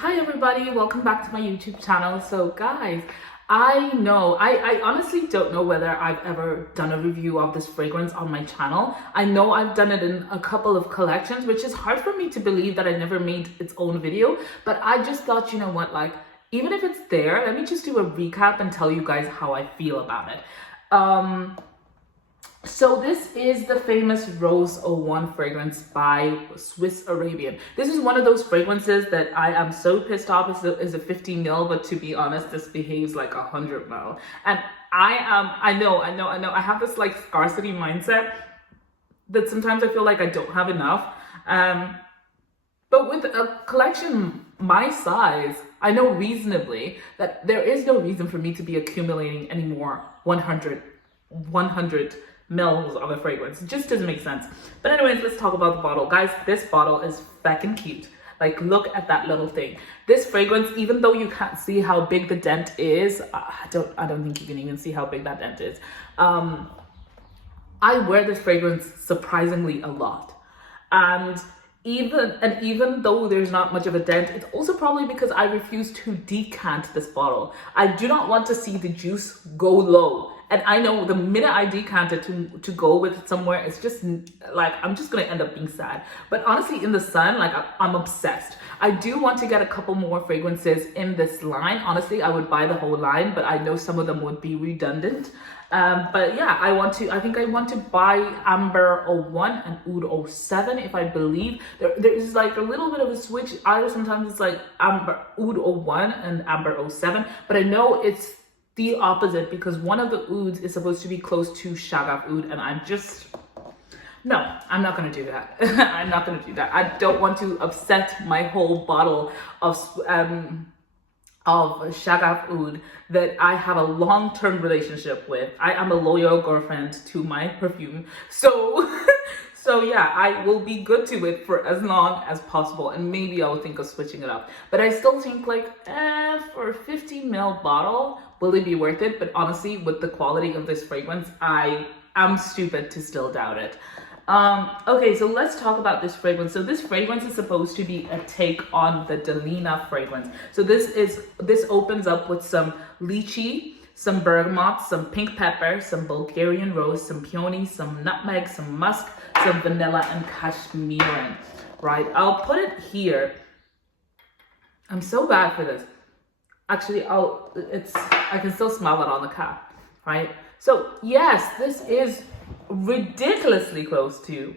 Hi everybody, welcome back to my YouTube channel. So guys, I honestly don't know whether I've ever done a review of this fragrance on my channel. I know I've done it in a couple of collections, which is hard for me to believe that I never made its own video, but I just thought, you know what, like, even if it's there, let me just do a recap and tell you guys how I feel about it. So this is the famous Rose 01 fragrance by Swiss Arabian. This is one of those fragrances that I am so pissed off is a 50 ml, but to be honest, this behaves like 100 ml. And I know, I have this like scarcity mindset that sometimes I feel like I don't have enough. But with a collection my size, I know reasonably that there is no reason for me to be accumulating any more 100 mils of a fragrance. It just doesn't make sense. But anyways, let's talk about the bottle. Guys, this bottle is feckin' cute. Like, look at that little thing. This fragrance, even though you can't see how big the dent is, I don't think you can even see how big that dent is. I wear this fragrance surprisingly a lot. And even though there's not much of a dent, it's also probably because I refuse to decant this bottle. I do not want to see the juice go low. And I know the minute I decant it to go with it somewhere, it's just like, I'm just gonna end up being sad. But honestly, in the sun, like, I'm obsessed. I do want to get a couple more fragrances in this line. Honestly, I would buy the whole line, but I know some of them would be redundant. But yeah, I think I want to buy Amber 01 and Oud 07, if I believe. There is like a little bit of a switch. Either sometimes it's like Oud 01 and Amber 07, but I know it's the opposite because one of the ouds is supposed to be close to Shagaf Oud, and no, I'm not gonna do that. I'm not gonna do that. I don't want to upset my whole bottle of Shagaf Oud that I have a long-term relationship with. I am a loyal girlfriend to my perfume. So so yeah, I will be good to it for as long as possible, and maybe I'll think of switching it up. But I still think like, for a 50 ml bottle, will it be worth it? But honestly, with the quality of this fragrance, I am stupid to still doubt it. Okay, so let's talk about this fragrance. So this fragrance is supposed to be a take on the Delina fragrance. So this opens up with some lychee, some bergamot, some pink pepper, some Bulgarian rose, some peony, some nutmeg, some musk, some vanilla, and cashmere. Right? I'll put it here. I'm so bad for this. Actually, I can still smell it on the cap, right? So yes, this is ridiculously close to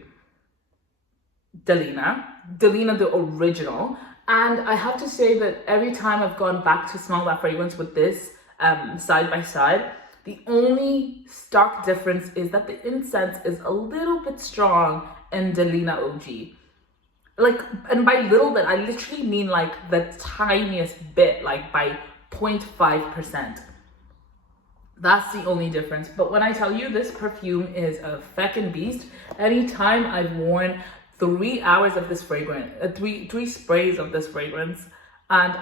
Delina the original. And I have to say that every time I've gone back to smell that fragrance with this side by side, the only stark difference is that the incense is a little bit strong in Delina OG. Like, and by little bit, I literally mean like the tiniest bit, like by 0.5%. That's the only difference. But when I tell you this perfume is a feckin' beast, anytime I've worn 3 hours of this fragrance, three sprays of this fragrance, and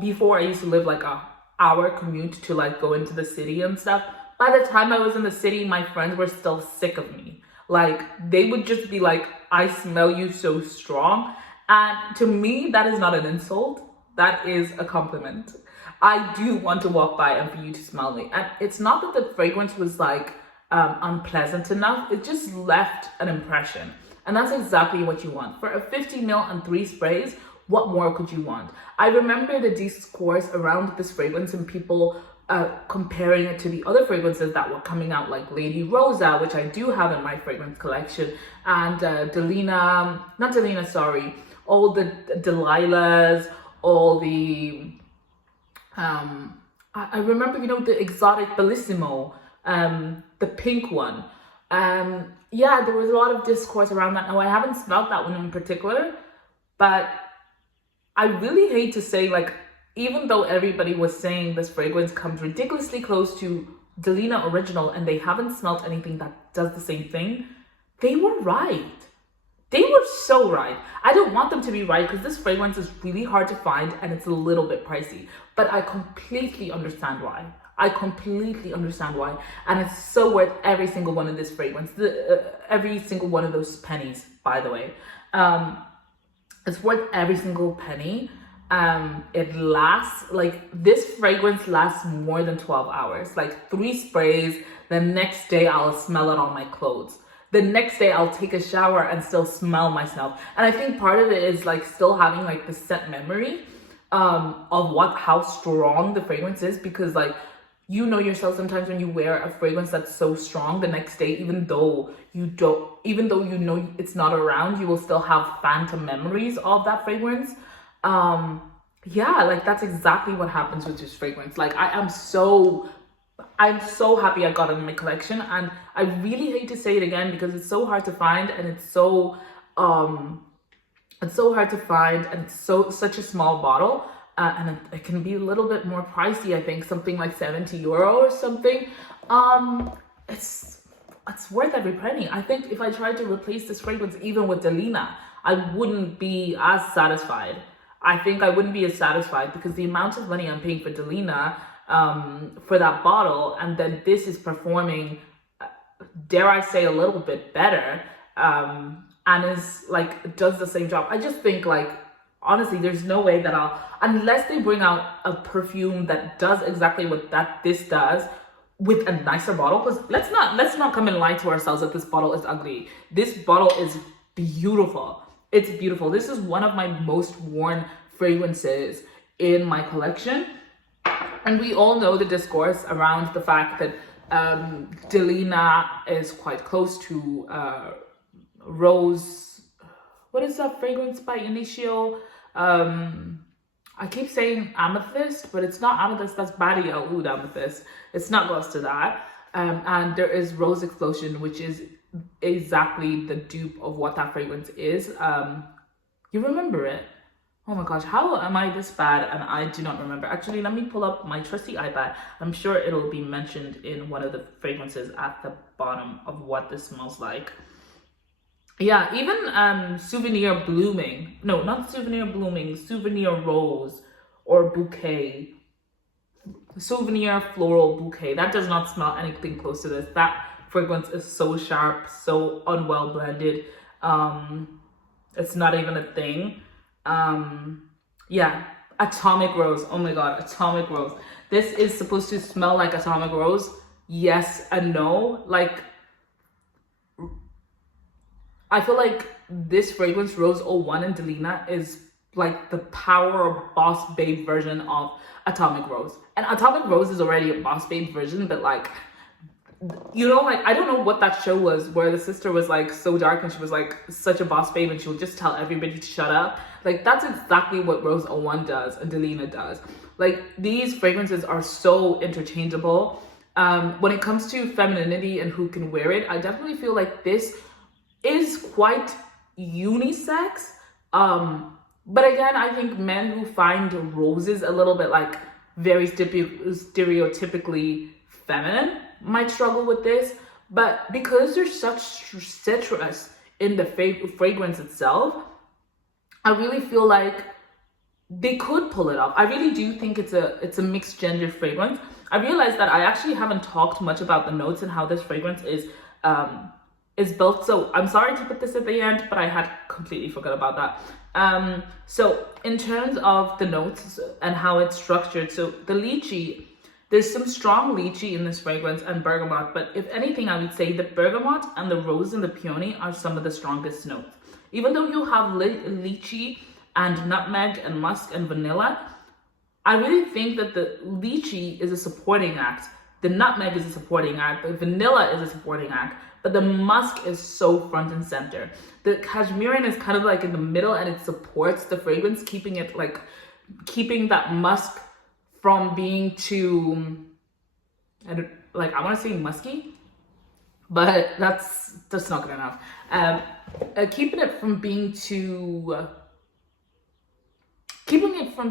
before I used to live like a hour commute to like go into the city and stuff. By the time I was in the city, my friends were still sick of me. Like, they would just be like, I smell you so strong. And to me, that is not an insult. That is a compliment. I do want to walk by and for you to smell me. And it's not that the fragrance was like unpleasant enough. It just left an impression. And that's exactly what you want. For a 50 ml and 3 sprays, what more could you want? I remember the discourse around this fragrance and people comparing it to the other fragrances that were coming out, like Lady Rosa, which I do have in my fragrance collection, and all the Delilahs, all the I remember, the exotic Bellissimo, the pink one. Yeah, there was a lot of discourse around that. Now, I haven't smelled that one in particular, but I really hate to say, like, even though everybody was saying this fragrance comes ridiculously close to Delina original and they haven't smelled anything that does the same thing, they were right. They were so right. I don't want them to be right because this fragrance is really hard to find and it's a little bit pricey. But I completely understand why. And it's so worth every single one of this fragrance. Every single one of those pennies, by the way. It's worth every single penny. It lasts, like, this fragrance lasts more than 12 hours. Like 3 sprays, the next day I'll smell it on my clothes. The next day I'll take a shower and still smell myself. And I think part of it is like still having like the scent memory of how strong the fragrance is, because like, you know yourself, sometimes when you wear a fragrance that's so strong, the next day, even though you know it's not around, you will still have phantom memories of that fragrance. Yeah, like that's exactly what happens with this fragrance. Like I'm so happy I got it in my collection, and I really hate to say it again because it's so hard to find, and it's so hard to find, and it's such a small bottle. And it can be a little bit more pricey, I think, something like 70 euro or something. It's worth every penny. I think if I tried to replace this fragrance even with Delina, I wouldn't be as satisfied. I think I wouldn't be as satisfied because the amount of money I'm paying for Delina, for that bottle, and then this is performing, dare I say, a little bit better, and is like, does the same job. I just think, like, honestly, there's no way that unless they bring out a perfume that does exactly what this does with a nicer bottle, because let's not come and lie to ourselves that this bottle is ugly. This bottle is beautiful. It's beautiful. This is one of my most worn fragrances in my collection. And we all know the discourse around the fact that Delina is quite close to Rose. What is that fragrance by Initio? I keep saying Amethyst, but it's not Amethyst. That's Badi El Oud Amethyst. It's not close to that. And there is Rose Explosion, which is exactly the dupe of what that fragrance is. You remember it? Oh my gosh, how am I this bad and I do not remember? Actually, let me pull up my trusty iPad. I'm sure it'll be mentioned in one of the fragrances at the bottom of what this smells like. Yeah, even Souvenir Blooming. No, not Souvenir Blooming. Souvenir Rose or Bouquet. Souvenir Floral Bouquet. That does not smell anything close to this. That fragrance is so sharp, so unwell blended. It's not even a thing. Yeah, Atomic Rose. Oh my god, Atomic Rose. This is supposed to smell like Atomic Rose. Yes and no. Like, I feel like this fragrance, Rose 01 and Delina, is like the power boss babe version of Atomic Rose. And Atomic Rose is already a boss babe version, but like, you know, like, I don't know what that show was where the sister was like so dark and she was like such a boss babe and she would just tell everybody to shut up. Like, that's exactly what Rose 01 does and Delina does. Like, these fragrances are so interchangeable. When it comes to femininity and who can wear it, I definitely feel like this is quite unisex. But again, I think men who find roses a little bit like very stereotypically feminine might struggle with this. But because there's such citrus in the fragrance itself, I really feel like they could pull it off. I really do think it's a mixed gender fragrance. I realized that I actually haven't talked much about the notes and how this fragrance is built. So I'm sorry to put this at the end, but I had completely forgot about that. So in terms of the notes and how it's structured, so the lychee, there's some strong lychee in this fragrance and bergamot, but if anything, I would say the bergamot and the rose and the peony are some of the strongest notes. Even though you have lychee and nutmeg and musk and vanilla, I really think that the lychee is a supporting act. The nutmeg is a supporting act. The vanilla is a supporting act. But the musk is so front and center. The cashmerean is kind of like in the middle and it supports the fragrance, keeping that musk from being too, I want to say musky, but that's not good enough. Keeping it from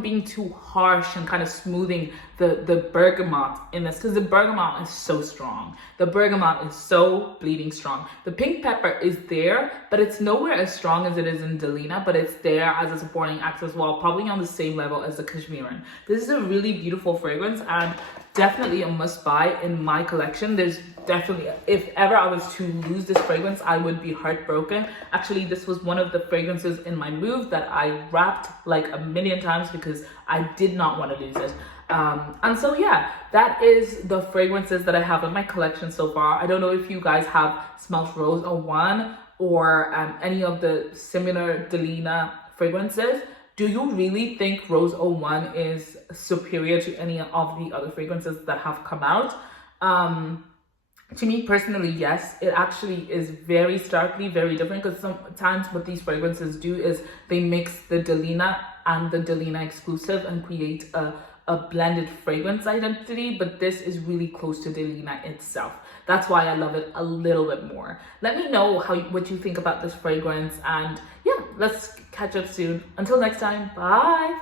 being too harsh and kind of smoothing the bergamot in this, because the bergamot is so strong. The bergamot is so bleeding strong. The pink pepper is there, but it's nowhere as strong as it is in Delina, but it's there as a supporting act as well, probably on the same level as the cashmerean. This is a really beautiful fragrance and definitely a must buy in my collection. There's definitely, if ever I was to lose this fragrance, I would be heartbroken. Actually, this was one of the fragrances in my move that I wrapped like a million times because I did not want to lose it. And so yeah, that is the fragrances that I have in my collection so far. I don't know if you guys have smelt Rose 01 or any of the similar Delina fragrances. Do you really think Rose 01 is superior to any of the other fragrances that have come out? To me personally, yes, it actually is very starkly very different, because sometimes what these fragrances do is they mix the Delina and the Delina exclusive and create a blended fragrance identity, but this is really close to Delina itself. That's why I love it a little bit more. Let me know what you think about this fragrance, and yeah, let's catch up soon. Until next time, bye.